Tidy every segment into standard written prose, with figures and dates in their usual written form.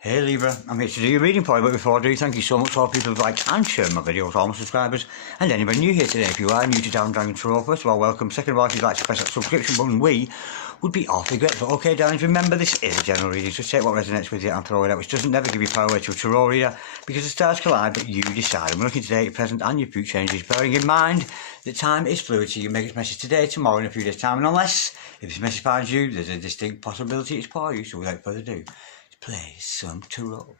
Hey Libra, I'm here to do your reading for you, but before I do, thank you so much for all people who've liked and shared my videos, all my subscribers, and anybody new here today. If you are new to Darren Dragon Tarot, first of all, welcome. Second of all, if you'd like to press that subscription button, we would be awfully grateful. Okay, darlings, remember this is a general reading, so take what resonates with you and throw it out, which doesn't never give you power away to a tarot reader, because the stars collide, but you decide. I'm looking today at your present and your future energies, bearing in mind that time is fluid, so you can make this message today, tomorrow, in a few days' time, and unless, if this message finds you, there's a distinct possibility it's for you, so without further ado, play some tarot.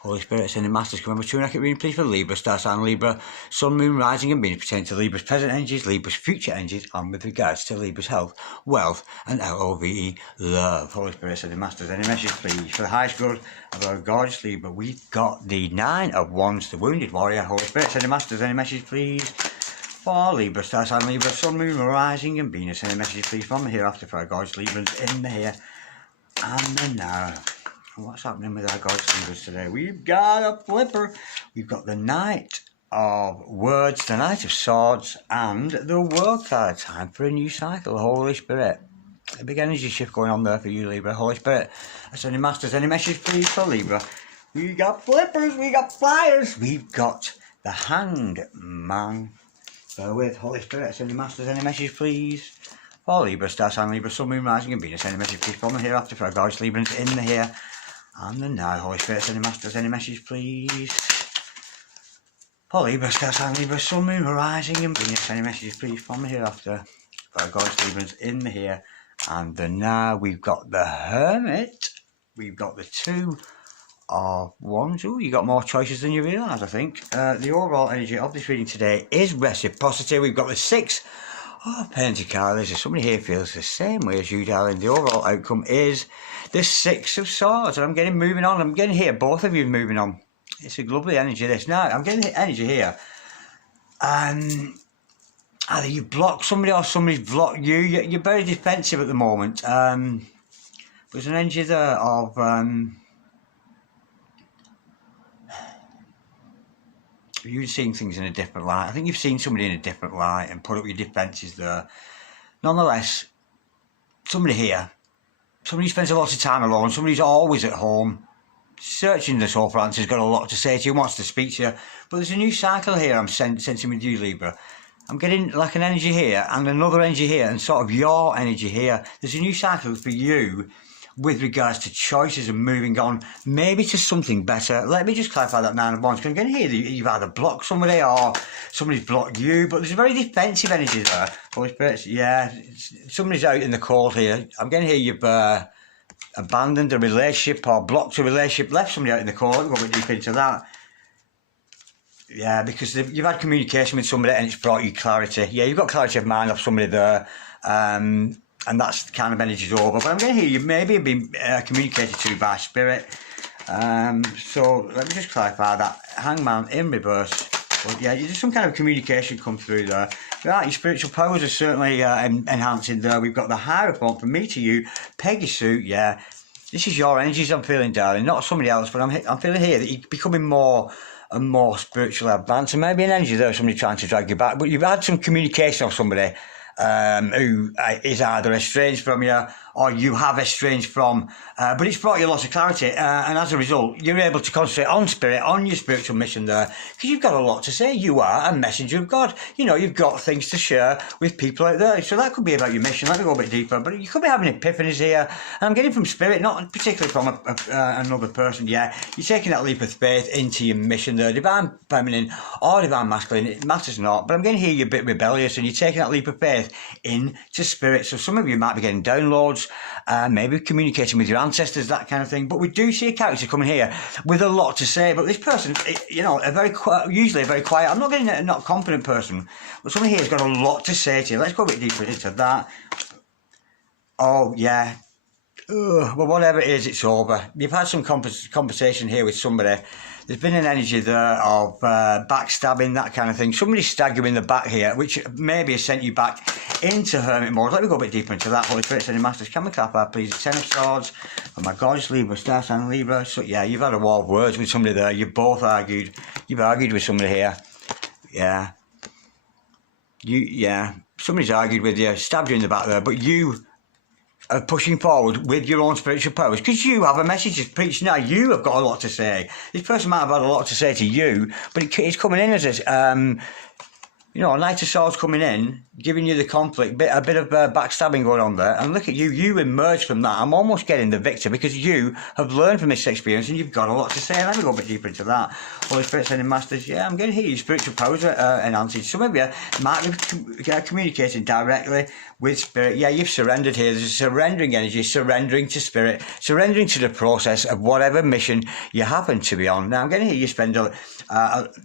Holy Spirit, sending masters, come over to an accurate reading, please, for Libra, star sign Libra, sun, moon, rising and Venus, pertaining to Libra's present energies, Libra's future energies, and with regards to Libra's health, wealth, and LOVE, love. Holy Spirit, sending masters, any message, please, for the highest good of our gorgeous Libra. We've got the Nine of Wands, the Wounded Warrior. Holy Spirit, sending masters, any message, please, for Libra, star sign Libra, sun, moon, rising and Venus, any message, please, from the hereafter for our gorgeous Librans in the here and the now. What's happening with our gorgeous Libras today? We've got a flipper. We've got the Knight of Words, the Knight of Swords, and the World card. Time for a new cycle. Holy Spirit. A big energy shift going on there for you, Libra. Holy Spirit. Ascending Masters, any message please for Libra? We got flippers, we got flyers. We've got the Hanged Man. Bear with Holy Spirit. Ascending Masters, any message please for Libra? Star sign Libra, sun, moon, rising and Venus. Any message please from the hereafter for our gorgeous Librans in the here and the now. Holy Spirit, any masters, any message please for Libra, star sign Libra, sun, moon, rising and Venus. Any messages please from the hereafter for our gorgeous Librans in the here and the now. We've got the Hermit. We've got the Two of Wands. Ooh, you got more choices than you realise, I think. The overall energy of this reading today is reciprocity. We've got the Six of Pentacles. If somebody here feels the same way as you, darling, the overall outcome is the Six of Swords. And I'm getting moving on. I'm getting here, both of you moving on. It's a lovely energy, this. Now, I'm getting the energy here. Either you block somebody or somebody's blocked you. You're very defensive at the moment. There's an energy there of you seeing things in a different light. I think you've seen somebody in a different light and put up your defences there. Nonetheless, somebody here, somebody who spends a lot of time alone, somebody who's always at home, searching the soul for answers, got a lot to say to you, wants to speak to you. But there's a new cycle here I'm sensing with you, Libra. I'm getting like an energy here and another energy here and sort of your energy here. There's a new cycle for you with regards to choices and moving on, maybe to something better. Let me just clarify that Nine of Wands, because I'm getting here that you've either blocked somebody or somebody's blocked you, but there's a very defensive energy there. Holy Spirit, yeah, somebody's out in the cold here. I'm getting here you've abandoned a relationship or blocked a relationship, left somebody out in the cold. We'll go a bit deep into that. Yeah, because you've had communication with somebody and it's brought you clarity. Yeah, you've got clarity of mind of somebody there. And that's the kind of energy's over. But I'm going to hear you maybe have been communicated to by spirit. So let me just clarify that. Hangman in reverse. Well, yeah, there's some kind of communication come through there. Right, your spiritual powers are certainly enhancing there. We've got the Hierophant from me to you. Peggy Sue, yeah. This is your energies I'm feeling, darling. Not somebody else, but I'm feeling here that you're becoming more and more spiritually advanced. And maybe an energy there, somebody trying to drag you back. But you've had some communication of somebody who is either estranged from you or you have estranged from, but it's brought you lots of clarity, and as a result you're able to concentrate on spirit, on your spiritual mission there, because you've got a lot to say. You are a messenger of God. You know, you've got things to share with people out there, so that could be about your mission. Let me go a bit deeper, but you could be having epiphanies here, and I'm getting from spirit, not particularly from another person. Yeah, you're taking that leap of faith into your mission there, divine feminine or divine masculine, it matters not, but I'm getting here you're a bit rebellious and you're taking that leap of faith into spirit. So some of you might be getting downloads, maybe communicating with your ancestors, that kind of thing. But we do see a character coming here with a lot to say. But this person, you know, usually a very quiet, I'm not getting a not confident person, but someone here has got a lot to say to you. Let's go a bit deeper into that. Oh, yeah. Ugh, well, whatever it is, it's over. You've had some conversation here with somebody. There's been an energy there of backstabbing, that kind of thing. Somebody stabbed you in the back here, which maybe has sent you back into hermit mode. Let me go a bit deeper into that. Holy Spirit, any masters, can we clap out, please? The Ten of Swords, and my gorgeous Libra, star sign Libra. So yeah, you've had a war of words with somebody there. You've both argued. You've argued with somebody here. Yeah. Somebody's argued with you, stabbed you in the back there, but you of pushing forward with your own spiritual powers, because you have a message to preach now. You have got a lot to say. This person might have had a lot to say to you, but it's coming in as this, you know, a Knight of Swords coming in, giving you the conflict, a bit of backstabbing going on there. And look at you, you emerged from that. I'm almost getting the victor, because you have learned from this experience and you've got a lot to say. Let me go a bit deeper into that. Holy Spirit sending masters, yeah, I'm getting here. Your spiritual powers are enhanced. Some of you might be communicating directly with Spirit. Yeah, you've surrendered here. There's a surrendering energy, surrendering to Spirit, surrendering to the process of whatever mission you happen to be on. Now, I'm getting here, you spend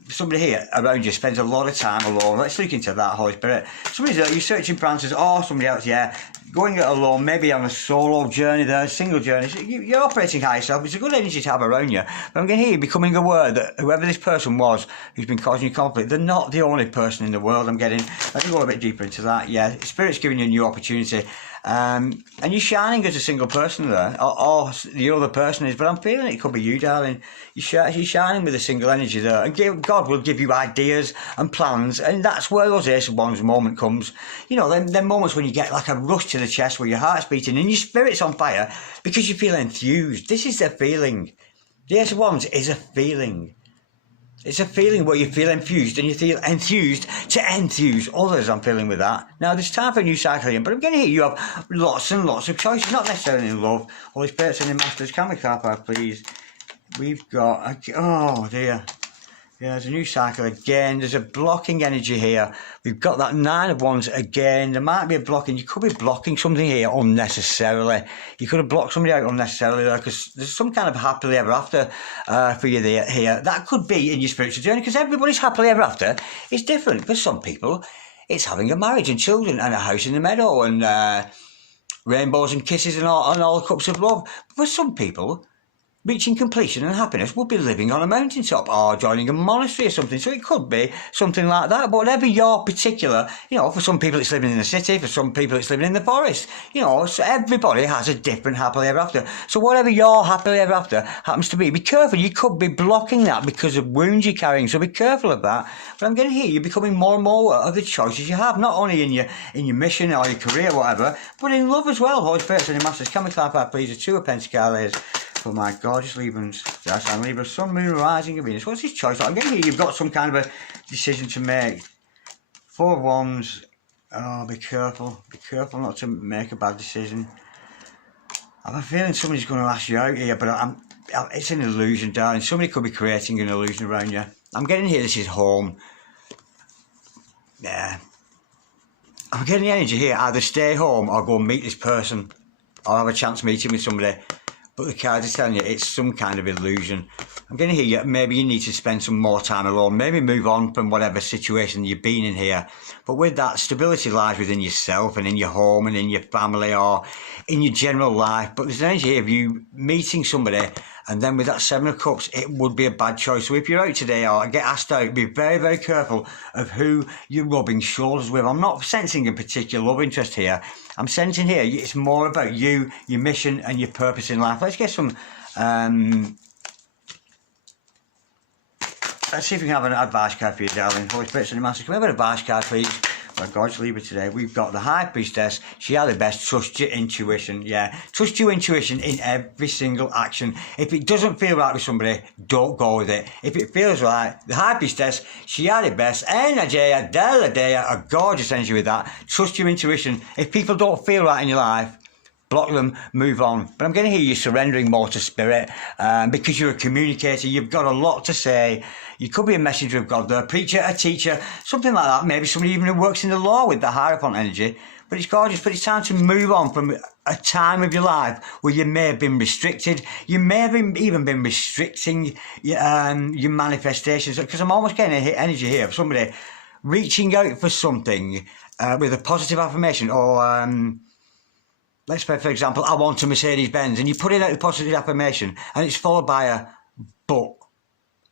somebody here around you spends a lot of time alone. Let's look into that, Holy Spirit. Somebody's there, you're searching for answers, or somebody else, yeah, going it alone, maybe on a solo journey there, a single journey. So you're operating high yourself. It's a good energy to have around you. But I'm going to hear you becoming aware that whoever this person was who's been causing you conflict, they're not the only person in the world. Let me go a bit deeper into that. Yeah, Spirit's giving you a new opportunity. And you're shining as a single person there, or the other person is, but I'm feeling it could be you, darling. You're shining with a single energy there, and God will give you ideas and plans, and that's where those Ace of Wands moment comes. You know, them moments when you get like a rush to the chest where your heart's beating and your spirit's on fire because you feel enthused. This is the feeling. The Ace of Wands is a feeling. It's a feeling where you feel infused, and you feel enthused to enthuse others. I'm feeling with that. Now, there's time for a new cycle here, but I'm going to hear you have lots and lots of choices, not necessarily in love. Holy Spirit, sending masters, can we clap out, please? We've got, oh dear. Yeah, there's a new cycle again. There's a blocking energy here. We've got that Nine of Wands again. There might be a blocking. You could be blocking something here unnecessarily. You could have blocked somebody out unnecessarily there, because there's some kind of happily ever after for you there, here. That could be in your spiritual journey, because everybody's happily ever after is different. For some people, it's having a marriage and children and a house in the meadow and rainbows and kisses and all the cups of love. For some people, reaching completion and happiness would be living on a mountaintop or joining a monastery or something. So it could be something like that. But whatever your particular, you know, for some people it's living in the city, for some people it's living in the forest. You know, so everybody has a different happily ever after. So whatever your happily ever after happens to be careful. You could be blocking that because of wounds you're carrying. So be careful of that. But I'm going to hear you becoming more and more aware of the choices you have, not only in your mission or your career or whatever, but in love as well. Holy Spirit and Masters, can we clap out, please? The Two of Pentacles. For my gorgeous Librans, yes, I'm Libra, Sun, Moon, Rising, and Venus. What's his choice? I'm getting here, you've got some kind of a decision to make. Four of Wands. Oh, be careful not to make a bad decision. I have a feeling somebody's going to ask you out here, but it's an illusion, darling. Somebody could be creating an illusion around you. I'm getting here, this is home. Yeah. I'm getting the energy here, either stay home or go and meet this person, or have a chance meeting with somebody. But the cards are telling you it's some kind of illusion. I'm going to hear you, maybe you need to spend some more time alone, maybe move on from whatever situation you've been in here. But with that, stability lies within yourself and in your home and in your family or in your general life. But there's an energy here of you meeting somebody, and then with that Seven of Cups, it would be a bad choice. So if you're out today or get asked out, be very, very careful of who you're rubbing shoulders with. I'm not sensing a particular love interest here. I'm sensing here, it's more about you, your mission and your purpose in life. Let's get some, let's see if we can have an advice card for you, darling. Holy Spirit, Son, Master, can we have an advice card, please? My God's Libra today. We've got the High Priestess. She had the best. Trust your intuition. Yeah. Trust your intuition in every single action. If it doesn't feel right with somebody, don't go with it. If it feels right, the High Priestess, she had it best. Energia, Deladea, a gorgeous energy with that. Trust your intuition. If people don't feel right in your life, block them, move on. But I'm going to hear you surrendering more to Spirit because you're a communicator. You've got a lot to say. You could be a messenger of God, a preacher, a teacher, something like that. Maybe somebody even who works in the law with the Hierophant energy. But it's gorgeous. But it's time to move on from a time of your life where you may have been restricted. You may have even been restricting your manifestations. Because I'm almost getting an energy here of somebody reaching out for something with a positive affirmation or... let's say, for example, I want a Mercedes-Benz, and you put in out the positive affirmation, and it's followed by a but,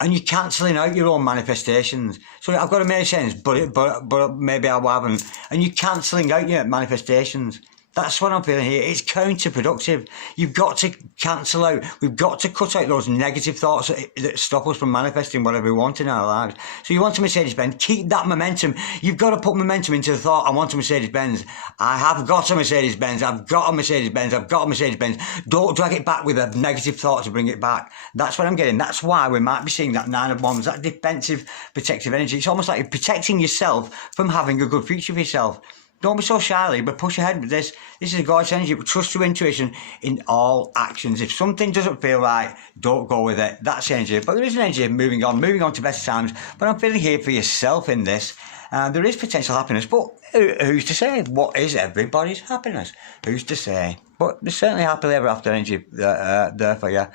and you're cancelling out your own manifestations. So I've got a Mercedes, but maybe I haven't, and you're cancelling out your manifestations. That's what I'm feeling here. It's counterproductive. You've got to cancel out. We've got to cut out those negative thoughts that stop us from manifesting whatever we want in our lives. So you want a Mercedes-Benz, keep that momentum. You've got to put momentum into the thought, I want a Mercedes-Benz. I have got a Mercedes-Benz. I've got a Mercedes-Benz. I've got a Mercedes-Benz. Don't drag it back with a negative thought to bring it back. That's what I'm getting. That's why we might be seeing that 9 of Wands, that defensive, protective energy. It's almost like you're protecting yourself from having a good future for yourself. Don't be so shy, but push ahead with this. This is a God's energy, but trust your intuition in all actions. If something doesn't feel right, don't go with it. That's energy. But there is an energy of moving on to better times. But I'm feeling here for yourself in this. There is potential happiness, but who's to say? What is everybody's happiness? Who's to say? But there's certainly happily ever after energy there for you.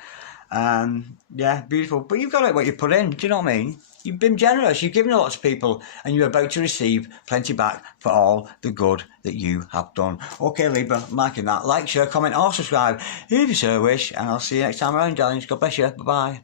Yeah, beautiful. But you've got like what you put in. Do you know what I mean? You've been generous. You've given a lot to people, and you're about to receive plenty back for all the good that you have done. Okay, Libra, marking that. Like, share, comment, or subscribe if you so wish, and I'll see you next time around, darlings. God bless you. Bye bye.